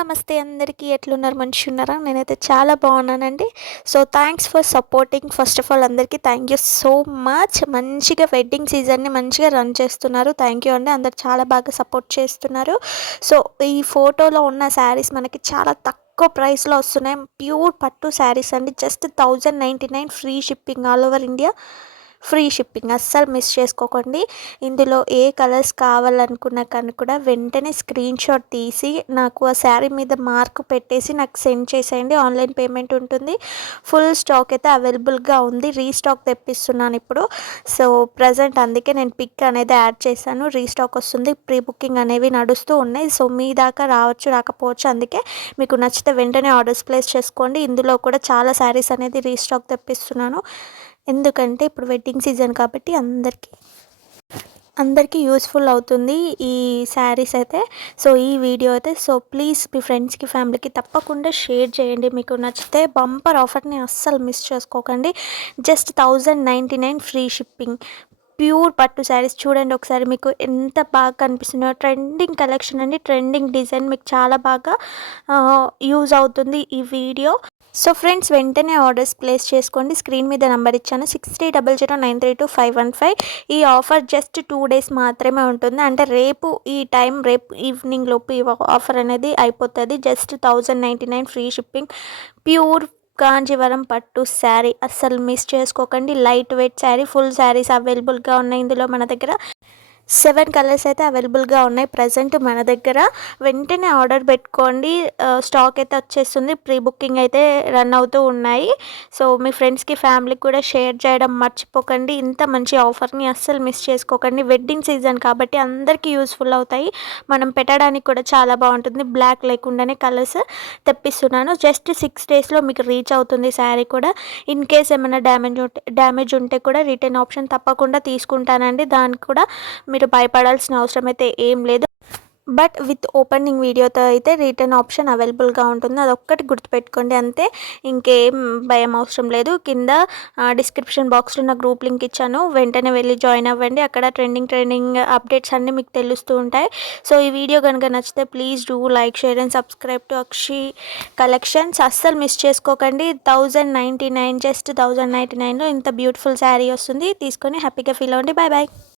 నమస్తే అందరికీ. ఎట్లున్నారు? మంచిగున్నారా? నేనైతే చాలా బాగున్నానండి. So thanks for supporting. First of all అందరికీ థ్యాంక్ యూ సో మచ్. మంచిగా వెడ్డింగ్ సీజన్ని మంచిగా రన్ చేస్తున్నారు. థ్యాంక్ యూ అండి. అందరు చాలా బాగా సపోర్ట్ చేస్తున్నారు. సో ఈ ఫోటోలో ఉన్న శారీస్ మనకి చాలా తక్కువ ప్రైస్లో వస్తున్నాయి. ప్యూర్ పట్టు శారీస్ అండి. Just 1099 free shipping all over India. Free shipping అస్సలు మిస్ చేసుకోకండి. ఇందులో ఏ కలర్స్ కావాలనుకున్నా కానీ కూడా వెంటనే స్క్రీన్ షాట్ తీసి నాకు ఆ శారీ మీద మార్క్ పెట్టేసి నాకు సెండ్ చేసేయండి. ఆన్లైన్ పేమెంట్ ఉంటుంది. ఫుల్ స్టాక్ అయితే అవైలబుల్గా ఉంది. రీస్టాక్ తెప్పిస్తున్నాను ఇప్పుడు. సో ప్రజెంట్ అందుకే నేను పిక్ అనేది యాడ్ చేశాను. రీస్టాక్ వస్తుంది. ప్రీ బుకింగ్ అనేవి నడుస్తూ ఉన్నాయి. సో మీ దాకా రావచ్చు రాకపోవచ్చు. అందుకే మీకు నచ్చితే వెంటనే ఆర్డర్స్ ప్లేస్ చేసుకోండి. ఇందులో కూడా చాలా శారీస్ అనేది రీస్టాక్ తెప్పిస్తున్నాను. ఎందుకంటే ఇప్పుడు వెడ్డింగ్ సీజన్ కాబట్టి అందరికీ యూస్ఫుల్ అవుతుంది ఈ శారీస్ అయితే. సో ఈ వీడియో అయితే సో ప్లీజ్ మీ ఫ్రెండ్స్కి ఫ్యామిలీకి తప్పకుండా షేర్ చేయండి. మీకు నచ్చితే బంపర్ ఆఫర్ని అస్సలు మిస్ చేసుకోకండి. Just 1099 free shipping. ప్యూర్ పట్టు శారీస్ చూడండి ఒకసారి. మీకు ఎంత బాగా కనిపిస్తున్నాయో. ట్రెండింగ్ కలెక్షన్ అండి. ట్రెండింగ్ డిజైన్ మీకు చాలా బాగా యూజ్ అవుతుంది ఈ వీడియో. సో ఫ్రెండ్స్ వెంటనే ఆర్డర్స్ ప్లేస్ చేసుకోండి. స్క్రీన్ మీద నెంబర్ ఇచ్చాను 6300932515. ఈ ఆఫర్ జస్ట్ 2 days మాత్రమే ఉంటుంది. అంటే రేపు ఈ టైం రేపు ఈవినింగ్ లోపు ఈ ఆఫర్ అనేది అయిపోతుంది. Just 1099 free shipping. Pure Kanjeevaram పట్టు శారీ అస్సలు మిస్ చేసుకోకండి. Light weight sari. Full saris అవైలబుల్గా ఉన్నాయి ఇందులో మన దగ్గర. 7 కలర్స్ అయితే అవైలబుల్గా ఉన్నాయి ప్రజెంట్ మన దగ్గర. వెంటనే ఆర్డర్ పెట్టుకోండి. స్టాక్ అయితే వచ్చేస్తుంది. ప్రీ బుకింగ్ అయితే రన్ అవుతూ ఉన్నాయి. సో మీ ఫ్రెండ్స్కి ఫ్యామిలీకి కూడా షేర్ చేయడం మర్చిపోకండి. ఇంత మంచి ఆఫర్ని అస్సలు మిస్ చేసుకోకండి. వెడ్డింగ్ సీజన్ కాబట్టి అందరికీ యూస్ఫుల్ అవుతాయి. మనం పెట్టడానికి కూడా చాలా బాగుంటుంది. బ్లాక్ లేకుండానే కలర్స్ తెప్పిస్తున్నాను. జస్ట్ 6 daysలో మీకు రీచ్ అవుతుంది శారీ కూడా. ఇన్ కేస్ ఏమైనా డ్యామేజ్ ఉంటే కూడా రిటర్న్ ఆప్షన్ తప్పకుండా తీసుకుంటానండి. దానికి కూడా మీరు భయపడాల్సిన అవసరం అయితే ఏం లేదు. బట్ విత్ ఓపెనింగ్ వీడియోతో అయితే రిటర్న్ ఆప్షన్ అవైలబుల్గా ఉంటుంది. అదొక్కటి గుర్తుపెట్టుకోండి అంతే. ఇంకేం భయం అవసరం లేదు. కింద డిస్క్రిప్షన్ బాక్స్లో నా గ్రూప్ లింక్ ఇచ్చాను. వెంటనే వెళ్ళి జాయిన్ అవ్వండి. అక్కడ ట్రెండింగ్ అప్డేట్స్ అన్నీ మీకు తెలుస్తూ ఉంటాయి. సో ఈ వీడియో కనుక నచ్చితే please do like, share and subscribe to Akshi collections. అస్సలు మిస్ చేసుకోకండి. 1099 జస్ట్ 1099లో ఇంత బ్యూటిఫుల్ శారీ వస్తుంది. తీసుకొని హ్యాపీగా ఫీల్ అవ్వండి. Bye bye.